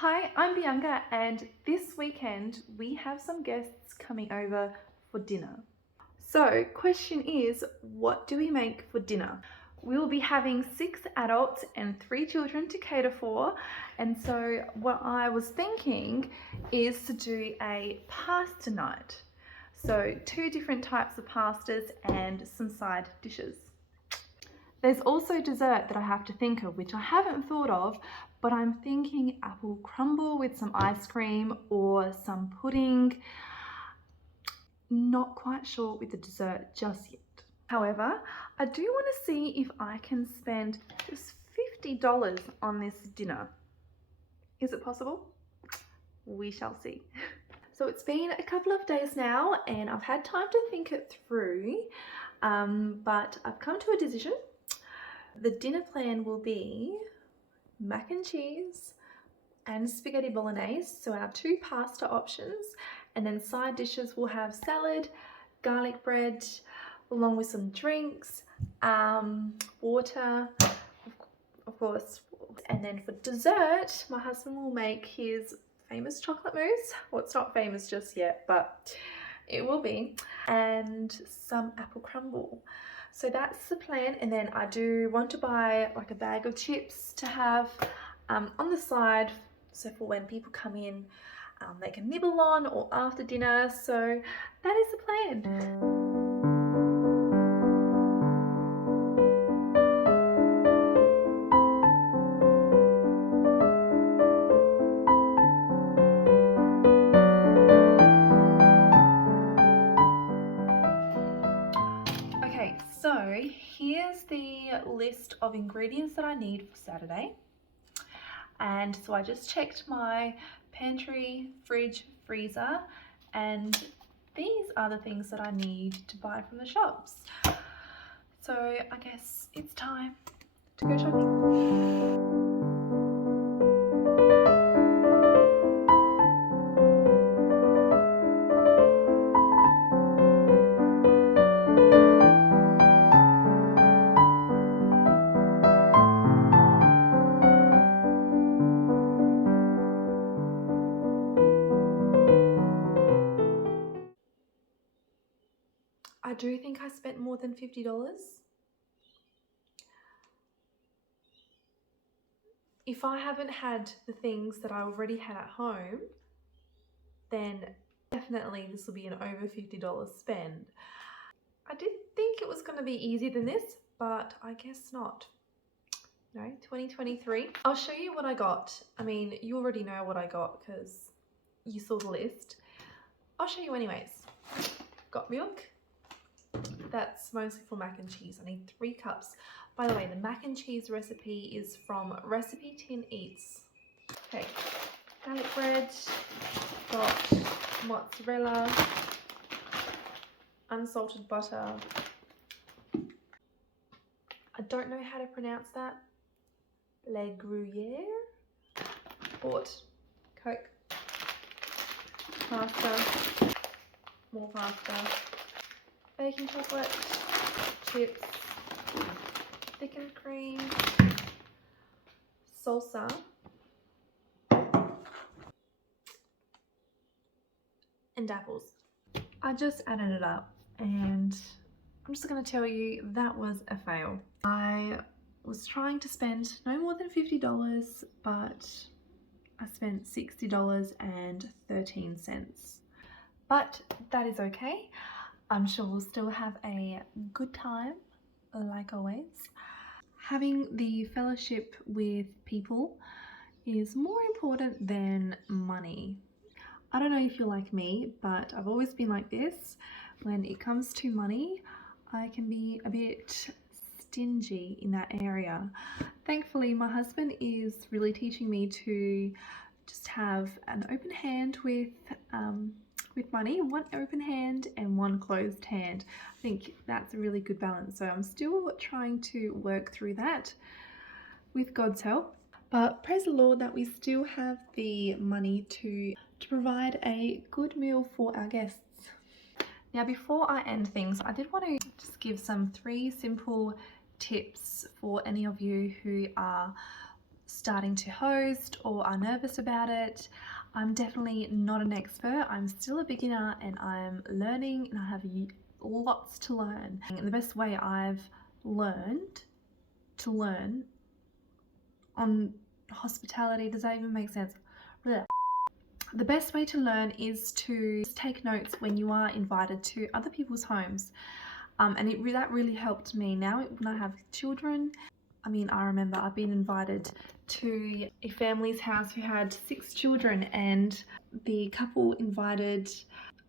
Hi, I'm Bianca, and this weekend we have some guests coming over for dinner. So, question is, what do we make for dinner? We will be having 6 adults and 3 children to cater for, and so what I was thinking is to do a pasta night. So, 2 different types of pastas and some side dishes. There's also dessert that I have to think of, which I haven't thought of, but I'm thinking apple crumble with some ice cream or some pudding. Not quite sure with the dessert just yet. However, I do want to see if I can spend just $50 on this dinner. Is it possible? We shall see. So it's been a couple of days now and I've had time to think it through, but I've come to a decision. The dinner plan will be mac and cheese and spaghetti bolognese, so our 2 pasta options, and then side dishes will have salad, garlic bread, along with some drinks, water, of course, and then for dessert, my husband will make his famous chocolate mousse. Well, it's not famous just yet, but it will be, and some apple crumble. So that's the plan, and then I do want to buy like a bag of chips to have on the side, so for when people come in, they can nibble on or after dinner. So that is the plan. Okay, so here's the list of ingredients that I need for Saturday. And so I just checked my pantry, fridge, freezer, and these are the things that I need to buy from the shops. So I guess it's time to go shopping. I do think I spent more than $50. If I haven't had the things that I already had at home, then definitely this will be an over $50 spend. I did think it was going to be easier than this, but I guess not. No, 2023. I'll show you what I got. I mean, you already know what I got because you saw the list. I'll show you anyways. Got milk. That's mostly for mac and cheese. I need 3 cups. By the way, the mac and cheese recipe is from Recipe Tin Eats. Okay, garlic bread, got mozzarella, unsalted butter. I don't know how to pronounce that. Le Gruyere. Bought Coke, pasta, more pasta, baking chocolate, chips, thickened cream, salsa, and apples. I just added it up and I'm just going to tell you that was a fail. I was trying to spend no more than $50, but I spent $60.13. But that is okay. I'm sure we'll still have a good time, like always. Having the fellowship with people is more important than money. I don't know if you're like me, but I've always been like this. When it comes to money, I can be a bit stingy in that area. Thankfully, my husband is really teaching me to just have an open hand with money, one open hand and one closed hand. I think that's a really good balance. So I'm still trying to work through that with God's help. But praise the Lord that we still have the money to provide a good meal for our guests. Now, before I end things, I did want to just give some 3 simple tips for any of you who are starting to host or are nervous about it. I'm definitely not an expert. I'm still a beginner and I'm learning, and I have lots to learn. And the best way I've learned to learn on hospitality, does that even make sense? Blech. The best way to learn is to take notes when you are invited to other people's homes. And that really helped me. Now when I have children, I mean, I remember I've been invited to a family's house who had 6 children, and the couple invited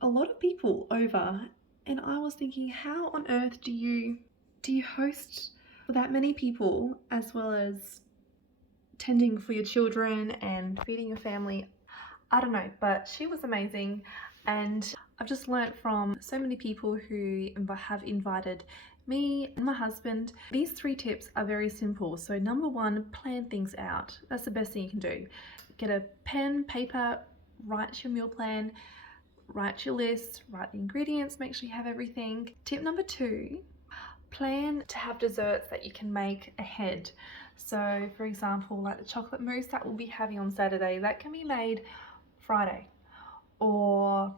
a lot of people over, and I was thinking, how on earth do you host for that many people, as well as tending for your children and feeding your family? I don't know, but she was amazing, and I've just learnt from so many people who have invited me and my husband. These 3 tips are very simple. So number 1, plan things out. That's the best thing you can do. Get a pen, paper, write your meal plan, write your list, write the ingredients, make sure you have everything. Tip number 2, plan to have desserts that you can make ahead. So for example, like the chocolate mousse that we'll be having on Saturday, that can be made Friday or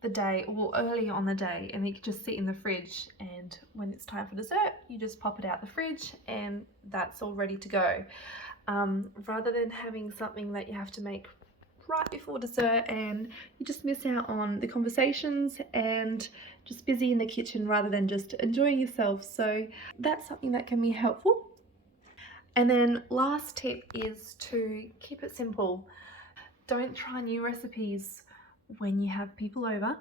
the day, or early on the day, and you can just sit in the fridge, and when it's time for dessert you just pop it out the fridge and that's all ready to go, rather than having something that you have to make right before dessert and you just miss out on the conversations and just busy in the kitchen rather than just enjoying yourself. So that's something that can be helpful. And then last tip is to keep it simple. Don't try new recipes when you have people over.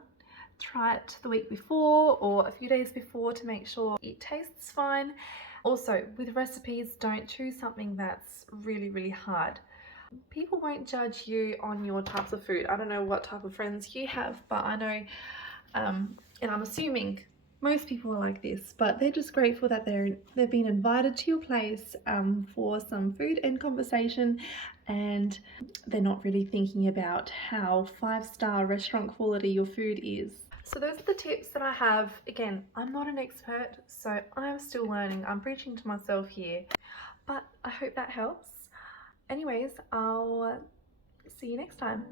Try it the week before or a few days before to make sure it tastes fine. Also, with recipes, don't choose something that's really hard. People won't judge you on your types of food. I don't know what type of friends you have, but I know, and I'm assuming most people are like this, but they're just grateful that they've been invited to your place for some food and conversation, and they're not really thinking about how 5-star restaurant quality your food is. So those are the tips that I have. Again, I'm not an expert, so I'm still learning. I'm preaching to myself here, but I hope that helps. Anyways, I'll see you next time.